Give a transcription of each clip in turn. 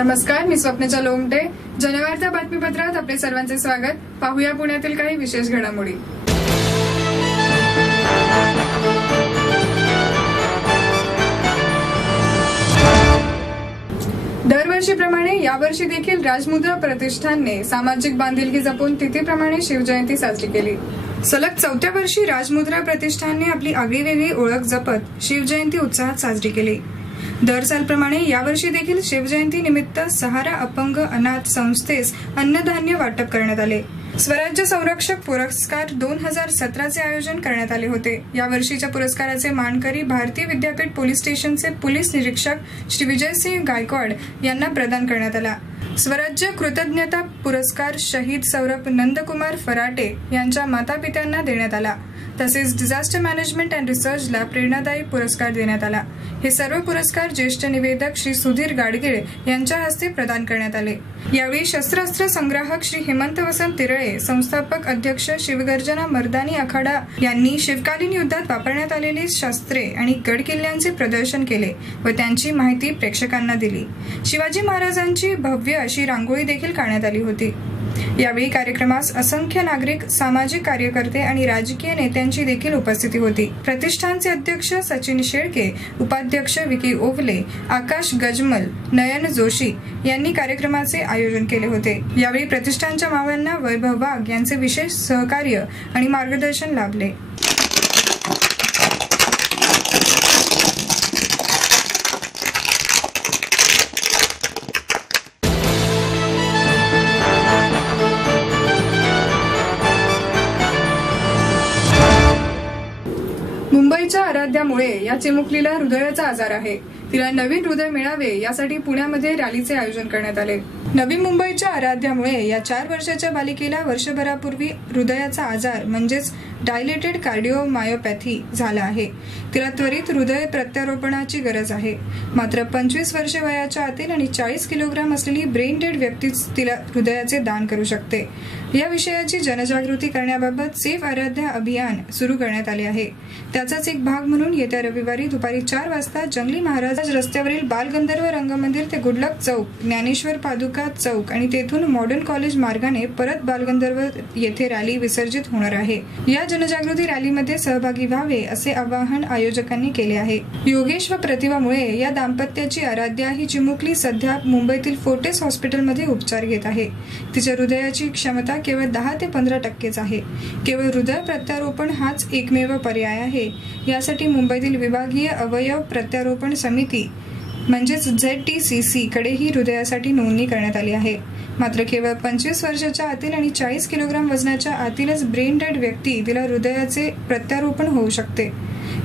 नमस्कार, मी स्वप्नजा लोमटे. जनवार्ता बातमीपत्रात आपले सर्वांचे स्वागत. पाहूया पुण्यातील काही विशेष घडामोडी. दरवर्षीप्रमाणे यावर्षी देखील राजमुद्रा प्रतिष्ठानने सामाजिक बांधिलकी जपून तिथीप्रमाणे शिवजयंती साजरी केली. सलग 4थ्या वर्षी राजमुद्रा प्रतिष्ठानने आपली आगळीवेगळी ओळख जपत शिवजयंती उत्साहात साजरी केली. दर सालप्रमाणे यावर्षी देखील शिवजयंती निमित्त सहारा अपंग अनाथ संस्थेस अन्नधान्य वाटप करण्यात आले. स्वराज्य संरक्षक पुरस्कार 2017चे आयोजन करण्यात आले होते. या वर्षीच्या पुरस्काराचे मानकरी भारतीय विद्यापीठ पोलीस स्टेशनचे पोलीस निरीक्षक श्री विजयसिंह गायकवाड यांना प्रदान करण्यात आला. स्वराज्य कृतज्ञता पुरस्कार शहीद सौरभ नंदकुमार फराटे यांच्या मातापित्यांना देण्यात आला. तसेच डिझास्टर मॅनेजमेंट अँड रिसर्चला प्रेरणादायी पुरस्कार देण्यात आला. हे सर्व पुरस्कार ज्येष्ठ निवेदक श्री सुधीर गाडगीळ यांच्या हस्ते प्रदान करण्यात आले. यावेळी शस्त्रास्त्र संग्राहक श्री हेमंत वसंत तिरळे, संस्थापक अध्यक्ष शिवगर्जना मर्दानी आखाडा यांनी शिवकालीन युद्धात वापरण्यात आलेली शस्त्रे आणि गड किल्ल्यांचे प्रदर्शन केले व त्यांची माहिती प्रेक्षकांना दिली. शिवाजी महाराजांची भव्य अशी रांगोळी देखील काढण्यात आली होती. यावेळी कार्यक्रमास असंख्य नागरिक, सामाजिक कार्यकर्ते आणि राजकीय नेत्यांची देखील उपस्थिती होती. प्रतिष्ठानचे अध्यक्ष सचिन शेळके, उपाध्यक्ष विकी ओवले, आकाश गजमल, नयन जोशी यांनी कार्यक्रमाचे आयोजन केले होते. यावेळी प्रतिष्ठानच्या मावळ्यांना वैभव वाघ यांचे विशेष सहकार्य आणि मार्गदर्शन लाभले. मुंबईच्या आराध्यामुळे या चिमुकलीला हृदयाचा आजार आहे. तिला नवीन हृदय मिळावे यासाठी पुण्यामध्ये रॅलीचे आयोजन करण्यात आले. नवी मुंबईच्या आराध्यामुळे या 4 वर्षाच्या बालिकेला वर्षभरापूर्वी हृदयाचा आजार म्हणजेच डायलेटेड कार्डिओमायोपॅथी झाला आहे. तिला त्वरित हृदय प्रत्यारोपणाची गरज आहे. मात्र 25 वर्षे वयाच्या आतील आणि 40 किलोग्राम असलेली ब्रेन डेड व्यक्तीच तिला हृदयाचे दान करू शकते. या विषयाची जनजागृती करण्याबाबत सेव्ह आराध्या अभियान सुरू करण्यात आले आहे. त्याचाच एक भाग म्हणून येत्या रविवारी दुपारी 4 वाजता जंगली महाराज रस्त्यावरील बालगंधर्व रंगमंदिर ते गुडलक चौक, ज्ञानेश्वर पादुका चौक आणि तेथून मॉडर्न कॉलेज मार्गाने परत बालगंधर्व येथे रॅली विसर्जित होणार आहे. या जनजागृती रॅलीमध्ये सहभागी व्हावे असे आवाहन आयोजकांनी केले आहे. योगेश व प्रतिभामुळे या दाम्पत्याची आराध्या ही चिमुकली सध्या मुंबईतील फोर्टिस हॉस्पिटलमध्ये उपचार घेत आहे. तिच्या हृदयाची क्षमता केवळ 10 ते 15% आहे. केवळ हृदय प्रत्यारोपण हाच एकमेव पर्याय आहे. यासाठी मुंबईतील विभागीय अवयव प्रत्यारोपण समिती म्हणजेच ZTCC कडेही हृदयासाठी नोंदणी करण्यात आली आहे. मात्र केवळ 25 वर्षाच्या आतील आणि 40 किलोग्राम वजनाच्या आतीलच ब्रेन डेड व्यक्ती तिला हृदयाचे प्रत्यारोपण होऊ शकते.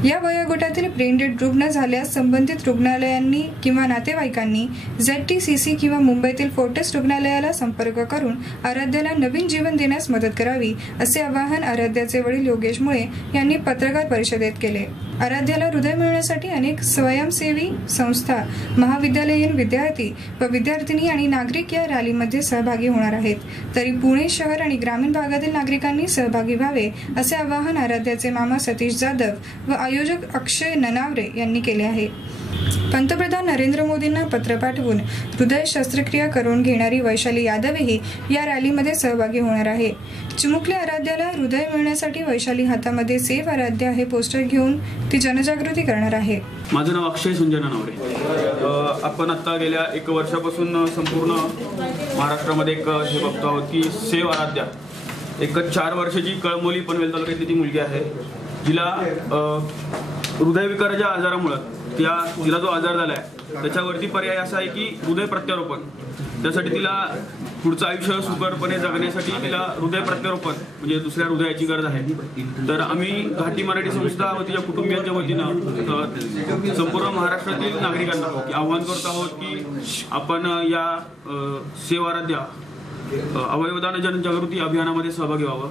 या वयोगटातील ब्रेन डेड रुग्ण झाल्यास संबंधित रुग्णालयांनी किंवा नातेवाईकांनी ZTCC किंवा मुंबईतील फोर्टिस रुग्णालयाला संपर्क करून आराध्याला नवीन जीवन देण्यास मदत करावी असे आवाहन आराध्याचे वडील योगेश मुळे यांनी पत्रकार परिषदेत केले. आराध्याला हृदय मिळण्यासाठी अनेक स्वयंसेवी संस्था, महाविद्यालयीन विद्यार्थी व विद्यार्थिनी आणि नागरिक या रॅलीमध्ये सहभागी होणार आहेत. तरी पुणे शहर आणि ग्रामीण भागातील नागरिकांनी सहभागी व्हावे असे आवाहन आराध्याचे मामा सतीश जाधव व आयोजक अक्षय ननावरे यांनी केले आहे. पंतप्रधान नरेंद्र मोदींना पत्र पाठवून हृदय शस्त्रक्रिया करून घेणारी वैशाली यादवही या रॅलीमध्ये सहभागी होणार आहे. चिमुकल्या आराध्याला हृदय मिळण्यासाठी वैशाली हातामध्ये सेव्ह आराध्या हे पोस्टर घेऊन ती जनजागृती करणार आहे. माझं नाव अक्षय संजय ननावरे. आपण आता गेल्या 1 वर्षापासून संपूर्ण महाराष्ट्रामध्ये एक हे बघतो आहोत की सेव्ह आराध्या एक 4 वर्षाची कळमोली पनवेल तालुक्यातली ती मुलगी आहे, जिला हृदयविकाराच्या आजारामुळे तिला जो आजार झाला आहे त्याच्यावरती पर्याय असा आहे की हृदय प्रत्यारोपण. त्यासाठी तिला पुढचं आयुष्य सुखकरपणे जगण्यासाठी तिला हृदय प्रत्यारोपण म्हणजे दुसऱ्या हृदयाची गरज आहे. तर आम्ही घाटी मराठी संस्था व तिच्या कुटुंबियांच्या वतीनं संपूर्ण महाराष्ट्रातील नागरिकांना आवाहन करत आहोत की आपण या सेव्ह आराध्या अवयवदान जनजागृती अभियानामध्ये सहभागी व्हावं.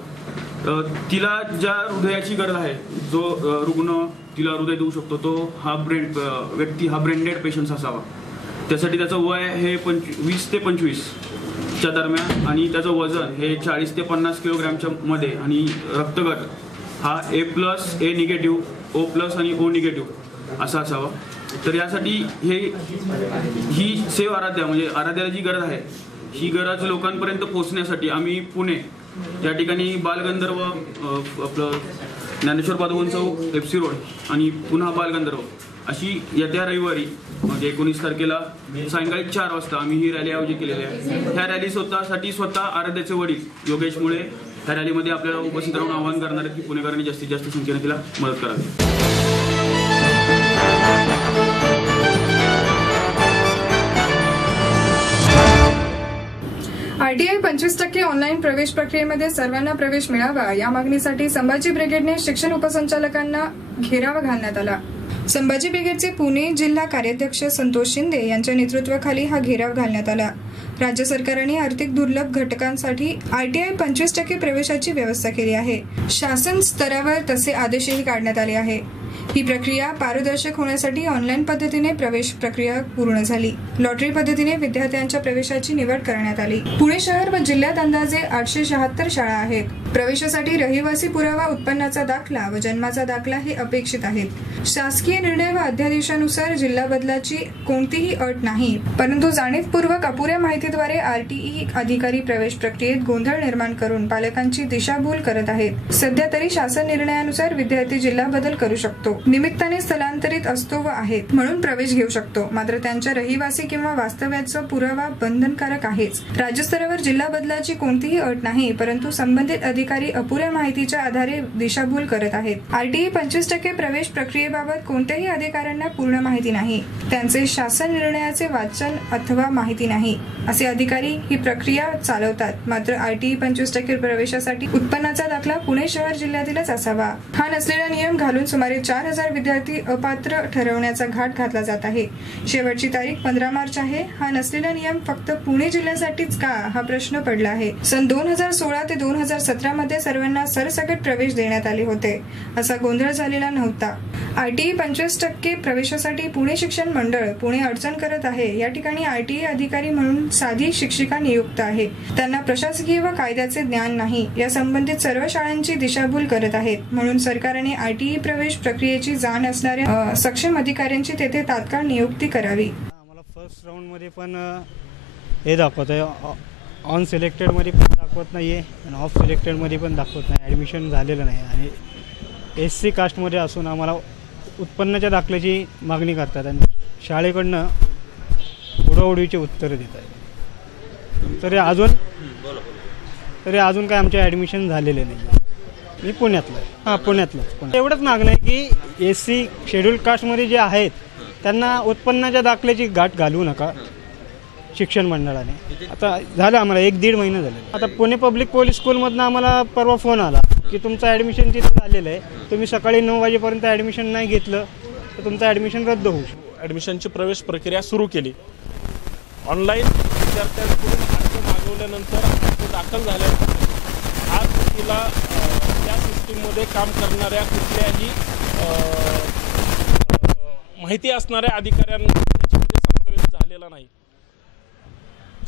तिला ज्या हृदयाची गरज आहे, जो रुग्ण तिला हृदय देऊ शकतो तो हा व्यक्ती हा ब्रेन डेड पेशंट असावा. त्यासाठी त्याचं वय हे 20 ते 25च्या दरम्यान आणि त्याचं वजन हे 40 ते 50 किलोग्रॅमच्या मध्ये आणि रक्तगट हा A+, A निगेटिव्ह, O+ आणि O निगेटिव्ह असा असावा. तर यासाठी ही सेवा आराध्या म्हणजे आराध्याला जी गरज आहे ही गरज लोकांपर्यंत पोहोचण्यासाठी आम्ही पुणे या ठिकाणी बालगंधर्व आपलं ज्ञानेश्वर पादुकोण चौक FC रोड आणि पुन्हा बालगंधर्व अशी येत्या रविवारी म्हणजे 19 तारखेला सायंकाळी 4 वाजता आम्ही ही रॅली आयोजित केलेली आहे। ह्या रॅली स्वतः आराध्याचे वडील योगेश मुळे ह्या रॅलीमध्ये आपल्याला उपस्थित राहून आवाहन करणार आहे की पुणेकरांनी जास्तीत जास्त संख्येने तिला मदत करावी। RTI 25% ऑनलाईन प्रवेश प्रक्रियेमध्ये सर्वांना प्रवेश मिळावा या मागणीसाठी संभाजी ब्रिगेडने शिक्षण उपसंचालकांना घेराव घालण्यात आला। संभाजी ब्रिगेडचे पुणे जिल्हा कार्याध्यक्ष संतोष शिंदे यांच्या नेतृत्वाखाली हा घेराव घालण्यात आला। राज्य सरकारने आर्थिक दुर्लभ घटकांसाठी RTI 25% प्रवेशाची व्यवस्था केली आहे। शासन स्तरावर तसे आदेशही काढण्यात आले आहे। ही प्रक्रिया पारदर्शक होण्यासाठी ऑनलाईन पद्धतीने प्रवेश प्रक्रिया पूर्ण झाली। लॉटरी पद्धतीने विद्यार्थ्यांच्या प्रवेशाची निवड करण्यात आली। पुणे शहर व जिल्ह्यात अंदाजे 876 शाळा आहेत। प्रवेशासाठी रहिवासी पुरावा, उत्पन्नाचा दाखला व जन्माचा दाखला हे अपेक्षित आहेत। शासकीय निर्णय व अध्यादेशानुसार जिल्हा बदलाची कोणतीही अट नाही, परंतु जाणीवपूर्वक अपुऱ्या माहितीद्वारे RTI अधिकारी प्रवेश प्रक्रियेत गोंधळ निर्माण करून पालकांची दिशाभूल करत आहेत। सध्या तरी शासन निर्णयानुसार विद्यार्थी जिल्हा बदल करू शकतो, निमित्ताने स्थलांतरित असतो व आहेत म्हणून प्रवेश घेऊ शकतो, मात्र त्यांच्या रहिवासी किंवा वास्तव्याचा पुरावा बंधनकारक आहेच। राज्यस्तरावर जिल्हा बदलाची कोणतीही अट नाही, परंतु संबंधित अधिकारी अपुऱ्या माहितीच्या आधारे दिशाभूल करत आहेत। RTI 25% प्रवेश प्रक्रियेबाबत कोणत्याही अधिकाऱ्यांना पूर्ण माहिती नाही, त्यांचे शासन निर्णयाचे वाचन अथवा माहिती नाही असे अधिकारी ही प्रक्रिया चालवतात। मात्र RTI 25% प्रवेशासाठी उत्पन्नाचा दाखला पुणे शहर जिल्ह्यातीलच असावा हा नसलेला नियम घालून सुमारे 4000 विद्यार्थी अपात्र ठरवण्याचा घाट घातला जात आहे। शेवटची तारीख 15 मार्च आहे। हा नसलेला नियम फक्त पुणे जिल्ह्यासाठीच का हा प्रश्न पडला आहे। सन 2016 ते 2017 मध्ये सर्वांना सरसकट प्रवेश देण्यात आले होते, असा गोंधळ झालेला नव्हता। RTI 25% प्रवेशासाठी पुणे शिक्षण मंडळ पुणे अडचण करत आहे। या ठिकाणी RTI अधिकारी म्हणून साधी शिक्षिका नियुक्त आहे, त्यांना प्रशासकीय व कायद्याचे ज्ञान नाही। या संबंधित सर्व शाळांची दिशाभूल करत आहेत, म्हणून सरकारने RTI प्रवेश प्रक्रियेची जाण असणाऱ्या सक्षम अधिकाऱ्यांची तेथे तात्काळ नियुक्ती करावी। आम्हाला फर्स्ट राऊंड मध्ये पण हे दाखवत आहे, ऑन सिलेक्टेड मध्ये पण दाखवत नाहीये आणि ऑफ सिलेक्टेड मध्ये पण दाखवत नाही, ॲडमिशन झालेलं नाही आणि SC कास्टमध्ये असून आम्हाला उत्पन्नाच्या दाखल्याची मागणी करतात आणि शाळेकडनं उडवडीचे उत्तरं देत आहेत। तरी अजून काय आमचे ॲडमिशन झालेले नाही। मी पुण्यातलं आहे। हां, पुण्यातलं एवढंच मागणं आहे की SC शेड्यूल कास्टमध्ये जे आहेत त्यांना उत्पन्नाच्या दाखल्याची गाठ घालवू नका शिक्षण मंडळाने। आता झालं आम्हाला 1-1.5 महिने झाले। आता पुणे पब्लिक पब्लिक स्कूलमधनं आम्हाला परवा फोन आला की तुमचं ॲडमिशन तिथं झालेलं आहे, तुम्ही सकाळी 9 वाजेपर्यंत ॲडमिशन नाही घेतलं तर तुमचं ॲडमिशन रद्द होऊ शकतं। ॲडमिशनची प्रवेश प्रक्रिया सुरू केली। ऑनलाईन विद्यार्थ्यांकडून अर्ज मागवल्यानंतर अर्ज दाखल झाल्यानंतर आज तिला त्या सिस्टीममध्ये काम करणाऱ्या कुठल्याही माहिती असणाऱ्या अधिकाऱ्यांना त्याच्यामध्ये समावेश झालेला नाही।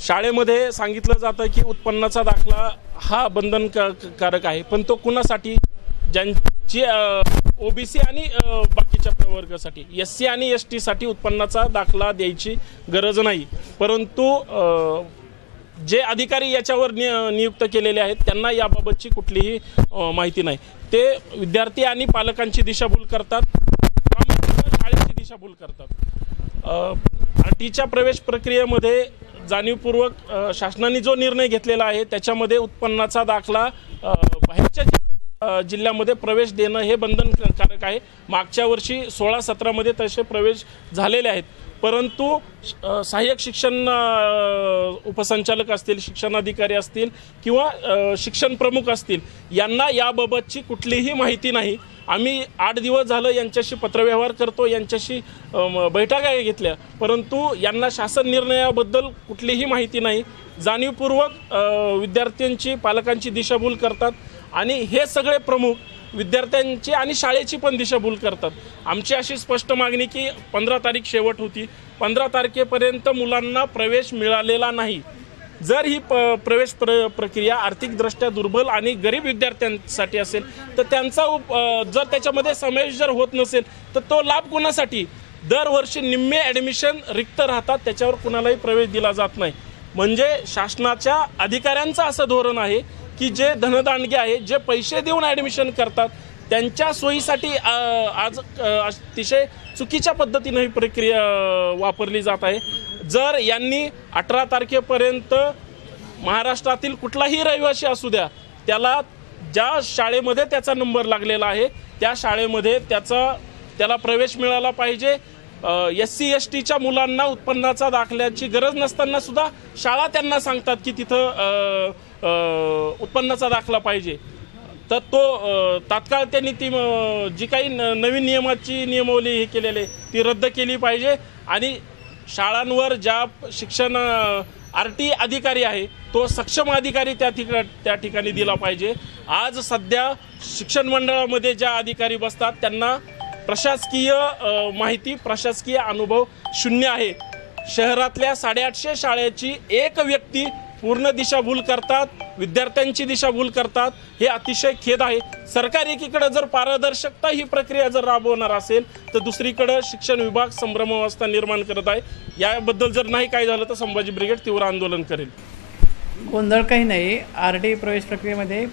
शाळेमध्ये सांगितलं जातं की उत्पन्नाचा दाखला हा बंधनकारक आहे, पण तो कुणासाठी? ज्यांची OBC आणि बाकीच्या प्रवर्गासाठी, SC आणि ST साठी उत्पन्नाचा दाखला द्यायची गरज नाही। परंतु जे अधिकारी याच्यावर नियुक्त केलेले आहेत त्यांना याबाबतची कुठलीही माहिती नाही। ते विद्यार्थी आणि पालकांची दिशाभूल करतात, शाळेची दिशाभूल करतात। RTIच्या प्रवेश प्रक्रियेमध्ये जाणीवपूर्वक शासनाने जो निर्णय घेतलेला आहे त्याच्यामध्ये उत्पन्नाचा दाखला बाहेरच्या जिल्ह्यामध्ये प्रवेश देणं हे बंधनकारक आहे। मागच्या वर्षी 16-17 मध्ये तसे प्रवेश झालेले आहेत, परंतु सहाय्यक शिक्षण उपसंचालक असतील, शिक्षणाधिकारी असतील किंवा शिक्षण प्रमुख असतील यांना याबाबतची कुठलीही माहिती नाही। आम्ही 8 दिवस झालं यांच्याशी पत्रव्यवहार करतो, यांच्याशी बैठका घेतल्या, परंतु यांना शासन निर्णयाबद्दल कुठलीही माहिती नाही। जाणीवपूर्वक विद्यार्थ्यांची पालकांची दिशाभूल करतात आणि हे सगळे प्रमुख विद्यार्थ्यांची आणि शाळेची पण दिशाभूल करतात। आमची अशी स्पष्ट मागणी की 15 तारीख शेवट होती, 15 तारखेपर्यंत मुलांना प्रवेश मिळालेला नाही। जर ही प्रवेश प्रक्रिया आर्थिकदृष्ट्या दुर्बल आणि गरीब विद्यार्थ्यांसाठी असेल तर त्यांचा जर त्याच्यामध्ये समावेश जर होत नसेल तर तो लाभ कोणासाठी? दरवर्षी निम्मे ॲडमिशन रिक्त राहतात, त्याच्यावर कुणालाही प्रवेश दिला जात नाही. म्हणजे शासनाच्या अधिकाऱ्यांचं असं धोरण आहे की जे धनदांडगे आहे, जे पैसे देऊन ॲडमिशन करतात, त्यांच्या सोयीसाठी आज अतिशय चुकीच्या पद्धतीनं ही प्रक्रिया वापरली जात आहे. जर यांनी 18 तारखेपर्यंत महाराष्ट्रातील कुठलाही रहिवासी असू द्या, त्याला ज्या शाळेमध्ये त्याचा नंबर लागलेला आहे त्या शाळेमध्ये त्याला प्रवेश मिळाला पाहिजे. SC STच्या मुलांना उत्पन्नाचा दाखल्याची गरज नसताना सुद्धा शाळा त्यांना सांगतात की तिथं उत्पन्नाचा दाखला पाहिजे. तर तो तात्काळ त्यांनी ती जी काही नवीन नियमाची नियमावली हे केलेली ती रद्द केली पाहिजे आणि शाळांवर ज्या शिक्षण RT अधिकारी आहे तो सक्षम अधिकारी त्या ठिकाणी दिला पाहिजे. आज सध्या शिक्षण मंडळामध्ये ज्या अधिकारी बसतात त्यांना प्रशासकीय माहिती, प्रशासकीय अनुभव शून्य आहे. शहरातल्या 850 शाळेची एक व्यक्ती पूर्ण दिशाभूल करतात, विद्यार्थ्यांची दिशाभूल करतात. हे अतिशय खेद आहे. सरकार एकीकडे जर पारदर्शकता ही प्रक्रिया जर राबवणार असेल तर दुसरीकडे शिक्षण विभाग संभ्रमावस्था निर्माण करत आहे. याबद्दल जर नाही काय झालं तर संभाजी ब्रिगेड तीव्र आंदोलन करेल. गोंधळ काही नाही. RT प्रवेश प्रक्रियेमध्ये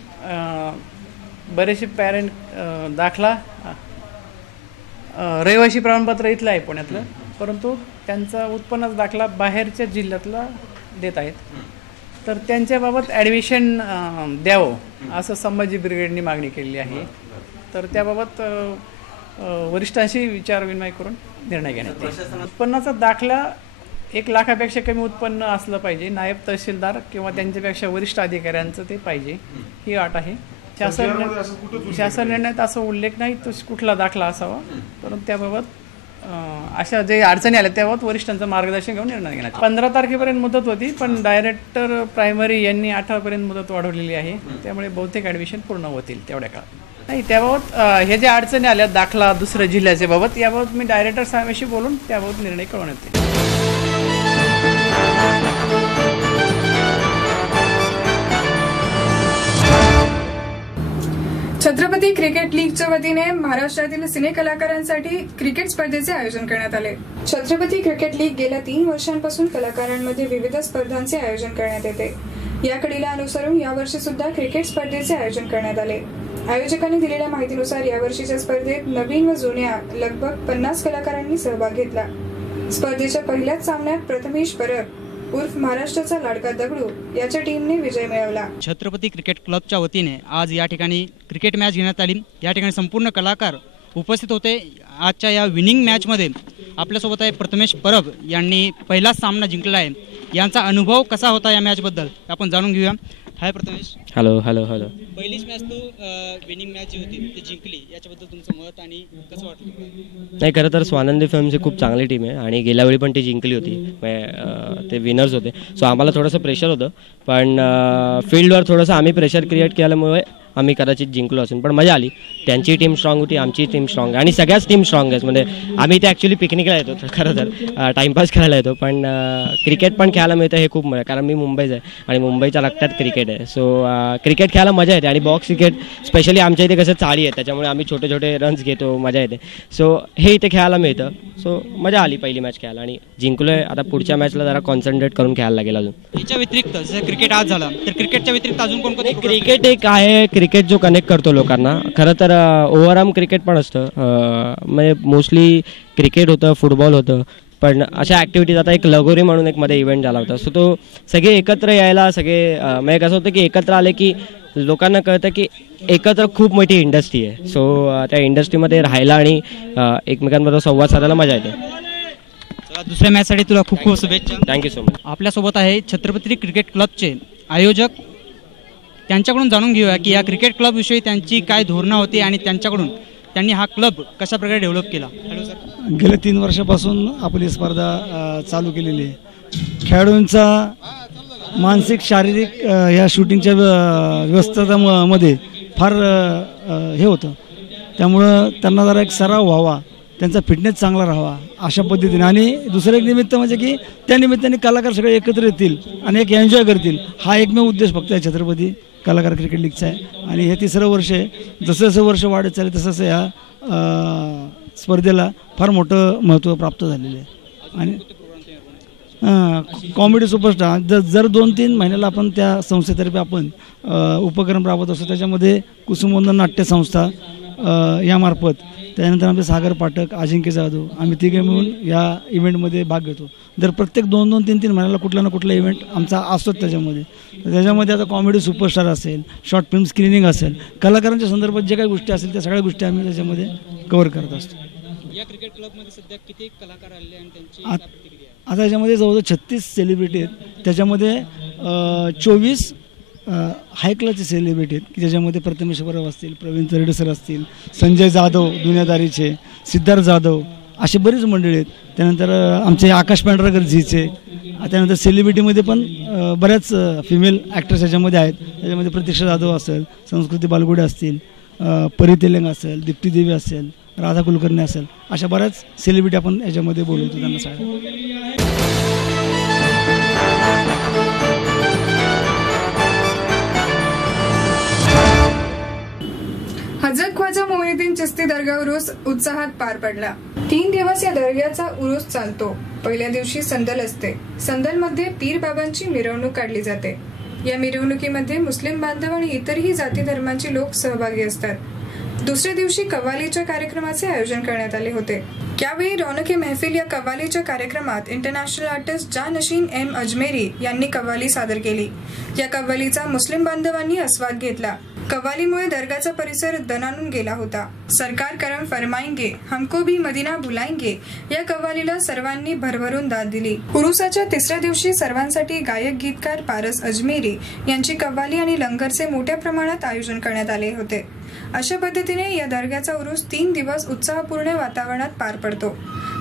बरेचसे पॅरेंट दाखला रहिवासी प्रमाणपत्र इथलं आहे पुण्यातलं, परंतु त्यांचा उत्पन्नाचा दाखला बाहेरच्या जिल्ह्यातला देत आहेत. तर त्यांच्याबाबत ॲडमिशन द्यावं असं संभाजी ब्रिगेडनी मागणी केलेली आहे. तर त्याबाबत वरिष्ठांशी विचारविनिमय करून निर्णय घेण्यात येईल. उत्पन्नाचा दाखला 1 लाखापेक्षा कमी उत्पन्न असलं पाहिजे. नायब तहसीलदार किंवा त्यांच्यापेक्षा वरिष्ठ अधिकाऱ्यांचं ते पाहिजे, ही अट आहे. शासन निर्णयात असं उल्लेख नाही तो कुठला दाखला असावा, परंतु त्याबाबत अशा जे अडचणी आल्या त्याबाबत वरिष्ठांचं मार्गदर्शन घेऊन निर्णय घेण्यात. 15 तारखेपर्यंत मुदत होती, पण डायरेक्टर प्रायमरी यांनी 18 पर्यंत मुदत वाढवलेली आहे. त्यामुळे बहुतेक ॲडमिशन पूर्ण होतील तेवढ्या काळात. नाही, त्याबाबत हे ज्या अडचणी आल्या दाखला दुसऱ्या जिल्ह्याच्या बाबत, याबाबत मी डायरेक्टर साहेबांशी बोलून त्याबाबत निर्णय कळवण्यात येईल. छत्रपती क्रिकेट लीगच्या वतीने महाराष्ट्रातील सिने कलाकारांसाठी क्रिकेट स्पर्धेचे आयोजन करण्यात आले. छत्रपती क्रिकेट लीग गेल्या 3 वर्षांपासून कलाकारांमध्ये विविध स्पर्धांचे आयोजन करण्यात येते. या कडीला अनुसरून यावर्षी सुद्धा क्रिकेट स्पर्धेचे आयोजन करण्यात आले. आयोजकांनी दिलेल्या माहितीनुसार यावर्षीच्या स्पर्धेत नवीन व जुन्या लगभग 50 कलाकारांनी सहभाग घेतला. स्पर्धेच्या पहिल्याच सामन्यात प्रथमेश परब उर्फ महाराष्ट्राचा लाडका दगडू याच्या टीमने विजय मिळवला. छत्रपती क्रिकेट क्लबच्या वतीने आज या ठिकाणी क्रिकेट मॅच घेण्यात आली. या ठिकाणी संपूर्ण कलाकार उपस्थित होते. आजच्या या विनिंग मॅचमध्ये आपल्यासोबत आहे प्रथमेश परब यांनी पहिलाच सामना जिंकला आहे. यांचा अनुभव कसा होता या मॅचबद्दल आपण जाणून घेऊया. हाय प्रथमेश. हॅलो. पहिलीच मॅच तू विनिंग मॅच जी होती ती जिंकली, याच्याबद्दल तुमचं मत आणि कसं वाटलं? नाही, खरं तर स्वानंदी फिल्मची खूप चांगली टीम आहे आणि गेल्या वेळी पण ती जिंकली होती, ते विनर्स होते. सो आम्हाला थोडंसं प्रेशर होतं, पण फील्डवर थोडंसं आम्ही प्रेशर क्रिएट केल्यामुळे आम्ही कदाचित जिंकलो असून. पण मजा आली. त्यांची टीम स्ट्रॉंग होती, आमची टीम स्ट्रॉंग आणि सगळ्याच टीम स्ट्रॉंग आहेत. म्हणजे आम्ही ते ॲक्च्युली पिकनिकला येतो, खरं तर टाईमपास करायला येतो, पण क्रिकेट पण खेळायला मिळतं हे खूप मजा. कारण मी मुंबईचा आहे आणि मुंबईच्या रक्तात क्रिकेट आहे. सो क्रिकेट खेळायला मजा येते आणि बॉक्स क्रिकेट स्पेशली आमच्या इथे कसं चाळी आहे, त्याच्यामुळे आम्ही छोटे छोटे रन्स घेतो, मजा येते. सो हे इथे खेळायला मिळतं. सो मजा आली पहिली मॅच खेळायला आणि जिंकलो आहे. आता पुढच्या मॅचला जरा कॉन्सन्ट्रेट करून खेळायला लागेल. अजून याच्या व्यतिरिक्त जसं क्रिकेट आज झाला तर क्रिकेटच्या व्यतिरिक्त अजून कोणकोणते? क्रिकेट एक आहे, क्रिकेट जो कनेक्ट करतो लोकांना. खरं तर ओव्हरआर्म क्रिकेट पण असतं, म्हणजे मोस्टली क्रिकेट होतं, फुटबॉल होतं, पण अशा ॲक्टिव्हिटीज आता एक लगोरी म्हणून एक मध्ये इव्हेंट झाला होता. सो तो सगळे एकत्र यायला सगळे म्हणजे कसं होतं की एकत्र आले की लोकांना कळतं की एकत्र खूप मोठी इंडस्ट्री आहे. सो त्या इंडस्ट्रीमध्ये राहायला आणि एकमेकांबरोबर संवाद साधायला मजा येते. दुसऱ्या मॅचसाठी तुला खूप खूप शुभेच्छा. Thank you so much. आपल्यासोबत आहे छत्रपती क्रिकेट क्लबचे आयोजक. त्यांच्याकडून जाणून घेऊया की या क्रिकेट क्लबविषयी त्यांची काय धोरणं होती आणि त्यांनी हा क्लब कशा प्रकारे डेव्हलप केला. Hello sir. गेल्या 3 वर्षापासून आपली स्पर्धा चालू केलेली आहे. खेळाडूंचा मानसिक शारीरिक या शूटिंगच्या व्यस्ततेमध्ये फार हे होतं, त्यामुळं त्यांना जरा एक सराव व्हावा, त्यांचा फिटनेस चांगला राहावा अशा पद्धतीने. आणि दुसरं एक निमित्त म्हणजे की त्या निमित्ताने कलाकार सगळे एकत्र येतील आणि एक एन्जॉय करतील. हा एकमेव उद्देश फक्त आहे छत्रपती कलाकार क्रिकेट लीगचा आहे. आणि हे 3रं वर्ष आहे. जसं जसं वर्ष वाढत चालेल तसं या स्पर्धेला फार मोठं महत्त्व प्राप्त झालेलं आहे. आणि कॉमेडी सुपरस्टार जर 2-3 महिन्याला आपण त्या संस्थेतर्फे आपण उपक्रम राबवत असतो. त्याच्यामध्ये कुसुमवंदन नाट्य संस्था यामार्फत, त्यानंतर आमचे सागर पाठक, अजिंक्य जाधव, आम्ही तिघे मिळून या इव्हेंटमध्ये भाग घेतो. दर प्रत्येक 2-3 महिन्याला कुठला ना कुठला इव्हेंट आमचा असतोच त्याच्यामध्ये आता कॉमेडी सुपरस्टार असेल, शॉर्ट फिल्म स्क्रीनिंग असेल, कलाकारांच्या संदर्भात जे काही गोष्टी असेल त्या सगळ्या गोष्टी आम्ही त्याच्यामध्ये कव्हर करत असतो. या क्रिकेट क्लबमध्ये सध्या किती कलाकार आले आणि त्यांची आता याच्यामध्ये जवळजवळ 36 सेलिब्रिटी आहेत. त्याच्यामध्ये 24 हाय क्लासचे सेलिब्रिटी आहेत की ज्याच्यामध्ये प्रथमेश परब असतील, प्रवीण तरडे सर असतील, संजय जाधव दुनियादारीचे, सिद्धार्थ जाधव, असे बरीच मंडळी आहेत. त्यानंतर आमचे आकाश पांढरकर झीचे. त्यानंतर सेलिब्रिटीमध्ये पण बऱ्याच फिमेल ॲक्टर्स याच्यामध्ये आहेत. त्याच्यामध्ये प्रतीक्षा जाधव असेल, संस्कृती बालगुडे असतील, परी तेलंग असेल, दीप्ती देवी असेल, राधा कुलकर्णी असेल, अशा बऱ्याच सेलिब्रिटी आपण याच्यामध्ये बोलवतो त्यांना सगळ्या. हजरत ख्वाजा मोइनुद्दीन चिश्ती दर्गा उरूस उत्साहात पार पडला. 3 दिवस या दर्ग्याचा उरूस चालतो. पहिल्या दिवशी संदल असते. संदलमध्ये पीर बाबांची मिरवणूक काढली जाते. या मिरवणुकीमध्ये मुस्लिम बांधव आणि इतरही जाती धर्मांचे लोक सहभागी असतात. दुसऱ्या दिवशी कव्वालीच्या कार्यक्रमाचे आयोजन करण्यात आले होते. यावेळी रौनक-ए महफिल या कव्वालीच्या कार्यक्रमात इंटरनॅशनल आर्टिस्ट जानशीन एम अजमेरी यांनी कव्वाली सादर केली. या कव्वालीचा मुस्लिम बांधवांनी आस्वाद घेतला. कव्वालीमुळे दर्गाचा परिसर दणाणून गेला होता. सरकार करम फरमाएंगे, हमको भी मदीना बुलाएंगे या कव्वालीला सर्वांनी भरभरून दाद दिली. उरुसाच्या तिसऱ्या दिवशी सर्वांसाठी गायक गीतकार पारस अजमेरी यांची कव्वाली आणि लंगरचे मोठ्या प्रमाणात आयोजन करण्यात आले होते. अशा पद्धतीने या दर्ग्याचा उरूस 3 दिवस उत्साहपूर्ण वातावरणात पार पडतो.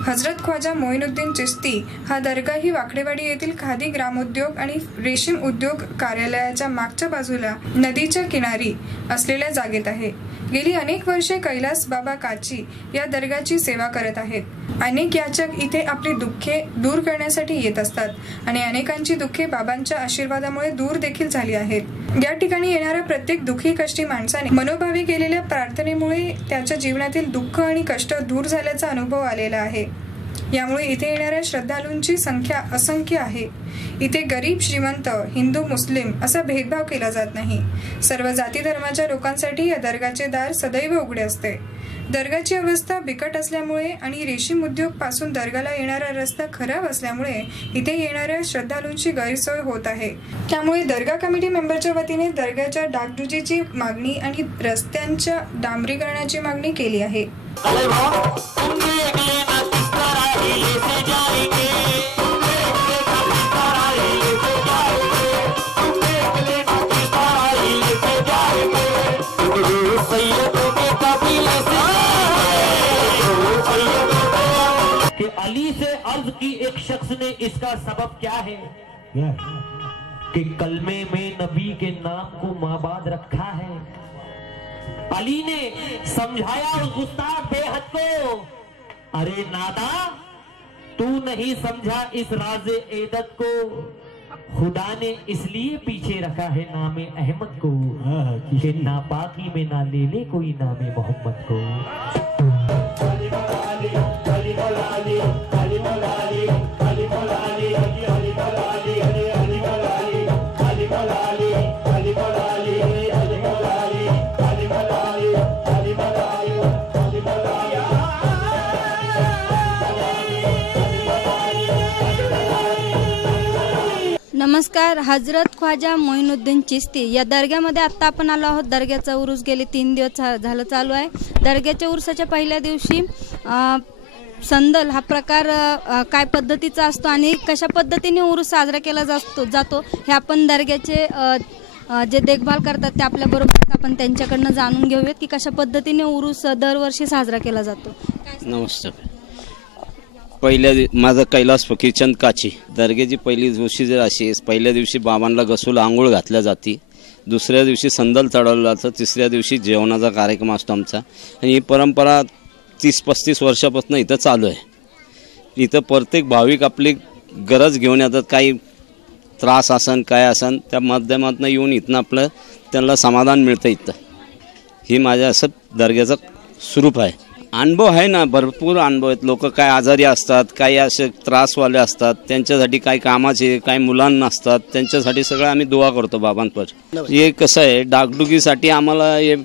हजरत ख्वाजा मोइनुद्दीन चिश्ती हा दर्गाही वाकडेवाडी येथील खादी ग्रामोद्योग आणि रेशीम उद्योग कार्यालयाच्या मागच्या बाजूला नदीच्या किनारी असलेल्या जागेत आहे. गेली अनेक वर्षे कैलास बाबा काची या दर्गाची सेवा करत आहेत. अनेक याचक इथे आपली दुःखे दूर करण्यासाठी येत असतात आणि अनेकांची दुःखे बाबांच्या आशीर्वादामुळे दूर देखील झाली आहेत. या ठिकाणी येणाऱ्या प्रत्येक दुःखी कष्टी माणसाने मनोभावे केलेल्या प्रार्थनेमुळे त्याच्या जीवनातील दुःख आणि कष्ट दूर झाल्याचा अनुभव आलेला आहे. यामुळे इथे येणाऱ्या श्रद्धाळूंची संख्या असंख्य आहे. इथे गरीब श्रीमंत, हिंदू मुस्लिम असा भेदभाव केला जात नाही. सर्व जाती धर्माच्या लोकांसाठी या दर्गाचे दार सदैव उघडे असते. दर्गाची अवस्था बिकट असल्यामुळे आणि रेशीम उद्योग पासून दर्गाला येणारा रस्ता खराब असल्यामुळे इथे येणाऱ्या श्रद्धाळूंची गैरसोय होत आहे. त्यामुळे दर्गा कमिटी मेंबरच्या वतीने दर्गाच्या डागडुजीची मागणी आणि रस्त्यांच्या डांबरीकरणाची मागणी केली आहे. कि अली से अर्ज की एक शख्स ने इसका सबब क्या है कि कलमे में नबी के नाम को माबाद रखा है. अली ने समझाया उस गुस्ताख बेहद को, अरे नादा तू नहीं समझा इस राज़े एदत को, खुदा ने इसलिए पीछे रखा है नामे अहमद को कि नापाकी में ना ले ले कोई नामे मोहम्मद को. नमस्कार. हजरत ख्वाजा मोइनुद्दीन चिश्ती या दर्ग्यामध्ये आत्ता आपण आलो आहोत. दर्ग्याचा उरूस गेले 3 दिवस झालं चालू आहे. दर्ग्याच्या उरुसाच्या पहिल्या दिवशी संदल हा प्रकार काय पद्धतीचा असतो आणि कशा पद्धतीने उरूस साजरा केला जातो हे आपण दर्ग्याचे जे देखभाल करतात ते आपल्याबरोबर आपण त्यांच्याकडनं जाणून घेऊयात की कशा पद्धतीने उरूस दरवर्षी साजरा केला जातो. नमस्कार. माझं कैलास फकीरचंद काची. दर्ग्याची पहिली दिवशी जर अशी पहिल्या दिवशी बाबांना घसूल आंघोळ घातल्या जाते. दुसऱ्या दिवशी संदल चढवलं जातं. तिसऱ्या दिवशी जेवणाचा कार्यक्रम असतो आमचा. आणि ही परंपरा 30-35 वर्षापासून इथं चालू आहे. इथं प्रत्येक भाविक आपली गरज घेऊन येतात. काही त्रास असन काय असन त्या माध्यमातून येऊन इथनं आपलं त्यांना समाधान मिळतं. इथं ही माझ्या असं दर्ग्याचं स्वरूप आहे. अनुभव आहे ना, भरपूर अनुभव आहेत. लोक काय आजारी असतात, काही असे त्रासवाले असतात, त्यांच्यासाठी काही कामाचे, काही मुलांना असतात, त्यांच्यासाठी सगळं आम्ही दुआ करतो बाबांवर. हे कसं आहे, डागडुगीसाठी आम्हाला हे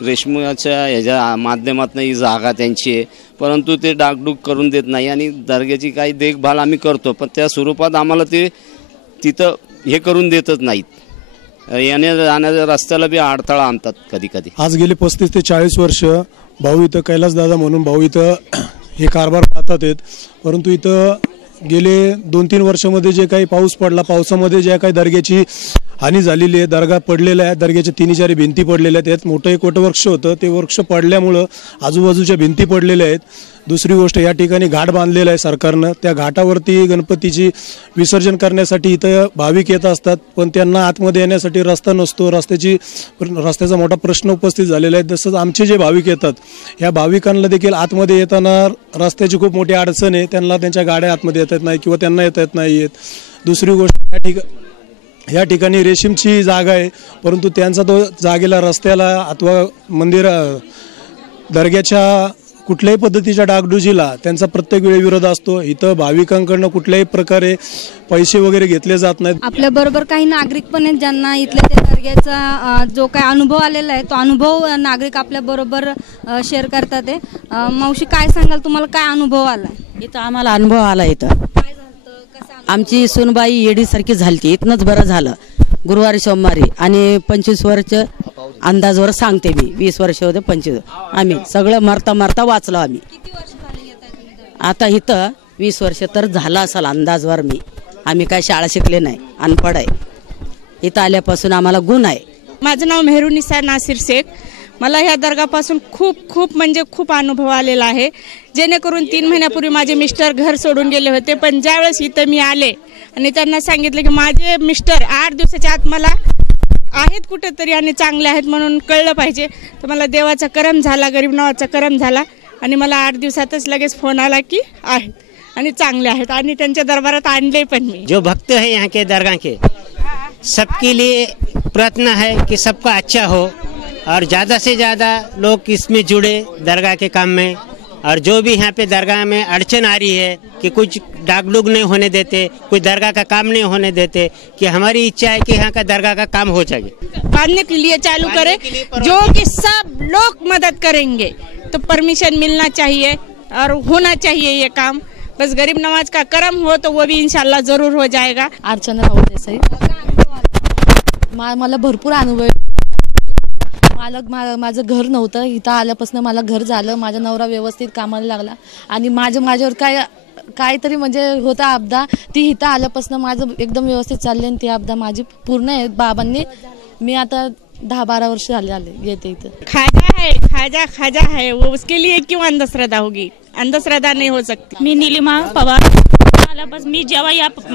रेशमाच्या ह्याच्या माध्यमातून ही जागा त्यांची आहे, परंतु ते डागडूग करून देत नाही आणि दर्ग्याची काही देखभाल आम्ही करतो, पण त्या स्वरूपात आम्हाला ते तिथं हे करून देतच नाहीत. येण्या जाण्याच्या रस्त्याला बी अडथळा आणतात कधी कधी. आज गेले 35 ते 40 वर्ष भाऊ इथं कैलासदादा म्हणून भाऊ इथं हे कारभार पाहतात आहेत, परंतु इथं गेले 2-3 वर्षामध्ये जे काही पाऊस पडला, पावसामध्ये ज्या काही दर्ग्याची हानी झालेली आहे, दर्गा पडलेला आहे, दर्ग्याच्या 3-4 भिंती पडलेल्या आहेत. त्यात मोठं एक वटवृक्ष होतं, ते वृक्ष पडल्यामुळं आजूबाजूच्या भिंती पडलेल्या आहेत. दुसरी गोष्ट, या ठिकाणी घाट बांधलेला आहे सरकारनं, त्या घाटावरती गणपतीची विसर्जन करण्यासाठी इथं भाविक येत असतात, पण त्यांना आतमध्ये येण्यासाठी रस्ता नसतो. रस्त्याचा मोठा प्रश्न उपस्थित झालेला आहे. तसंच आमचे जे भाविक येतात, या भाविकांना देखील आतमध्ये येताना रस्त्याची खूप मोठी अडचण आहे. त्यांना त्यांच्या गाड्या आतमध्ये येत नाही किंवा त्यांना येता येत नाही आहेत. दुसरी गोष्ट, या ठिकाणी रेशीमची जागा आहे, परंतु त्यांचा तो जागेला, रस्त्याला अथवा मंदिर दर्ग्याच्या कुठल्याही पद्धतीच्या डागडुजीला त्यांचा प्रत्येक वेळी विरोध असतो. इथं भाविकांकडनं कुठल्याही प्रकारे पैसे वगैरे घेतले जात नाहीत. आपल्या बरोबर काही नागरिक पण आहेत ज्यांना इथल्या त्या दर्ग्याचा जो काय अनुभव आलेला आहे, तो अनुभव नागरिक आपल्या बरोबर शेअर करतात. मावशी, काय सांगाल, तुम्हाला काय अनुभव आला? इथं आम्हाला अनुभव आला. इथं आमची सुनबाई येडीसारखी झाली, इथनंच बरं झालं. गुरुवारी सोमवारी आणि 25 वर्ष अंदाजवर सांगते मी, 20 वर्ष होते, 25 आम्ही सगळं मरता वाचलो आम्ही. आता इथं 20 वर्ष तर झालं असेल अंदाजवर. आम्ही काय शाळा शिकले नाही, अनपढ आहे. इथं आल्यापासून आम्हाला गुण आहे. माझं नाव मेहरुनिसा नासिर शेख. मला ह्या दर्गापासून खूप म्हणजे खूप अनुभव आलेला आहे. जेणेकरून 3 महिन्यापूर्वी माझे मिस्टर घर सोडून गेले होते, पण ज्यावेळेस इथं मी आले आणि त्यांना सांगितलं की माझे मिस्टर 8 दिवसाच्या आत मला आहेत कुठेतरी आणि चांगले आहेत म्हणून कळलं पाहिजे, तर मला देवाचा करम झाला, गरीब नवाचा करम झाला आणि मला 8 दिवसातच लगेच फोन आला की आहेत आणि चांगले आहेत आणि त्यांच्या दरबारात आणले पण मी. जो भक्त है यहाँ के दरगाह के, सबके लिए प्रयत्न है कि सबका अच्छा हो और ज़्यादा से ज़्यादा लोग इसमें जुड़े दरगाह के काम में. और जो भी यहाँ पे दरगाह में अड़चन आ रही है कि कुछ डागडुग नहीं होने देते, कुछ दरगाह का काम नहीं होने देते, कि हमारी इच्छा है कि यहाँ का दरगाह का काम हो जाए, बांधने के लिए चालू करें, जो कि सब लोग मदद करेंगे. तो परमिशन मिलना चाहिए और होना चाहिए ये काम. बस गरीब नवाज का करम हो तो वो भी इंशाल्लाह जरूर हो जाएगा. अर्चना राहुल देसाई. मला भरपूर अनुभव. माझं घर नव्हतं, इथं आल्यापासून मला घर झालं. माझा नवरा व्यवस्थित कामाला लागला आणि माझ्यावर काहीतरी म्हणजे होता आपदा, ती इथं आल्यापासून माझं एकदम व्यवस्थित चालले आणि ती आपदा माझी पूर्ण आहे बाबांनी. मी आता 10-12 वर्ष आले येते इथं. खाजा है वो उसके लिए क्यों अंधश्रद्धा होगी? अंधश्रद्धा नहीं हो सकती. मी नीलिमा पवार. बस मी जेव्हा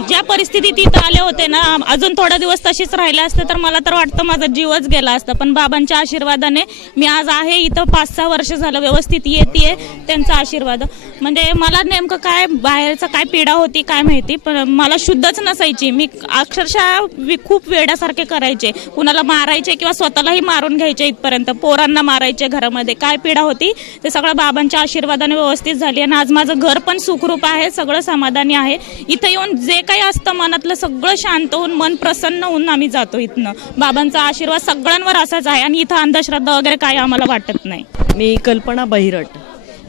ज्या परिस्थितीत इथं आले होते ना, अजून थोडा दिवस तशीच राहिले असते तर मला तर वाटतं माझा जीवच गेला असता. पण बाबांच्या आशीर्वादाने मी आज आहे इथं. 5-6 वर्ष झालं व्यवस्थित येते. त्यांचा आशीर्वाद म्हणजे मला नेमकं काय बाहेरचं काय पीडा होती काय माहिती, पण मला शुद्धच नसायची. मी अक्षरशः खूप वेड्यासारखे करायचे, कुणाला मारायचे किंवा स्वतःलाही मारून घ्यायचे, इथपर्यंत पोरांना मारायचे. घरामध्ये काय पीडा होती ते सगळं बाबांच्या आशीर्वादाने व्यवस्थित झाली आणि आज माझं घर पण सुखरूप आहे, सगळं समाधानी आहे. इथं येऊन जे काही असतं मनातलं सगळं शांत होऊन, मन प्रसन्न होऊन आम्ही जातो इथनं. बाबांचा आशीर्वाद सगळ्यांवर असाच आहे आणि इथं अंधश्रद्धा वगैरे काय आम्हाला वाटत नाही. मी कल्पना बहिरट.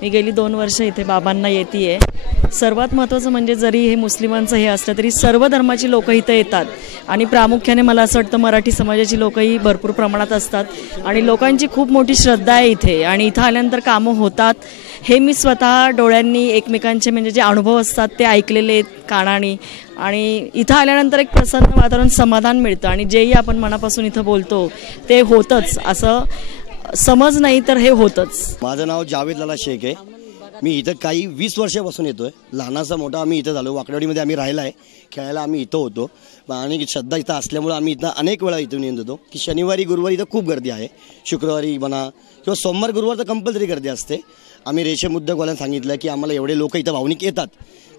मी गेली 2 वर्ष इथे बाबांना येते. सर्वात महत्त्वाचं म्हणजे जरी हे मुस्लिमांचं हे असलं तरी सर्व धर्माची लोक इथं येतात आणि प्रामुख्याने मला असं वाटतं मराठी समाजाची लोकही भरपूर प्रमाणात असतात आणि लोकांची खूप मोठी श्रद्धा आहे इथे आणि इथं आल्यानंतर कामं होतात. हे मी स्वतः डोळ्यांनी एकमेकांचे म्हणजे जे अनुभव असतात ते ऐकलेले आहेत कानाने आणि इथं आल्यानंतर एक प्रसन्न वातावरण, समाधान मिळतं आणि जेही आपण मनापासून इथं बोलतो ते होतंच, असं समज नाही तर हे होतंच. माझं नाव जावेद लाला शेख आहे. मी इथं काही 20 वर्षापासून येतोय. लहानाचा मोठा आम्ही इथं झालो. वाकडेवाडीमध्ये आम्ही राहिला आहे, खेळायला आम्ही इथं होतो. आणि श्रद्धा इथं असल्यामुळे आम्ही इथं अनेक वेळा इथून येऊन जातो की शनिवारी गुरुवारी इथं खूप गर्दी आहे, शुक्रवारी म्हणा किंवा सोमवार गुरुवार तर कंपल्सरी गर्दी असते. आम्ही रेशम उद्योगवाल्यांना सांगितलं की आम्हाला एवढे लोक इथं भावनिक येतात,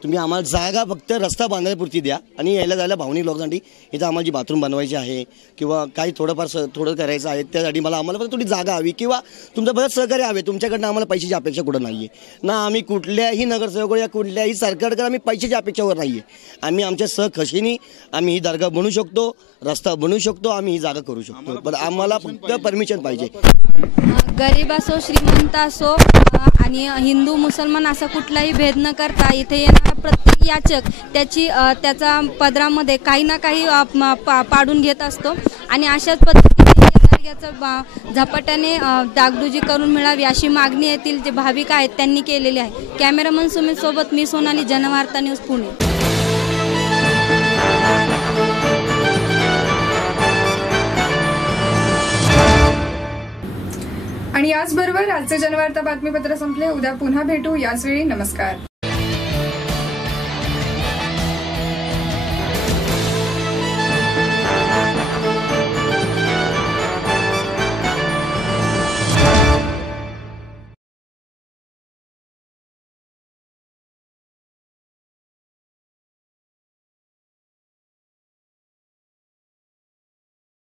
तुम्ही आम्हाला जागा फक्त रस्ता बांधण्यापुरती द्या आणि यायला जायला भावनिक लोकांसाठी इथं आम्हाला जी बाथरूम बनवायची आहे किंवा काही थोडं करायचं आहे त्यासाठी आम्हाला फक्त थोडी जागा हवी किंवा तुमचं बरंच सहकार्य हवे. तुमच्याकडनं आम्हाला पैशाची अपेक्षा कुठं नाही आहे ना, आम्ही कुठल्याही नगरसेवक या कुठल्याही सरकारकडे आम्ही पैशाच्या अपेक्षावर नाही आहे. आम्ही आमच्या सहखशीने आम्ही ही दर्गा बनवू शकतो, रस्ता बनवू शकतो, आम्ही ही जागा करू शकतो, पण आम्हाला फक्त परमिशन पाहिजे. गरीब असो श्रीमंत असो आणि हिंदू मुसलमान असा कुठलाही भेद न करता इथे येणारा प्रत्येक याचक त्याचा पदरामध्ये काही ना काही पाडून घेत असतो आणि अशाच पद्धतीने या दर्ग्याचं झपाट्याने डागडुजी करून मिळावी अशी मागणी येथील जे भाविक आहेत त्यांनी केलेली आहे. कॅमेरामन सुमित सोबत मी सोनाली, जनवार्ता न्यूज, पुणे. आणि याचबरोबर आजचे जनवार्ता बातमीपत्र संपले. उद्या पुन्हा भेटू याच वेळी. नमस्कार.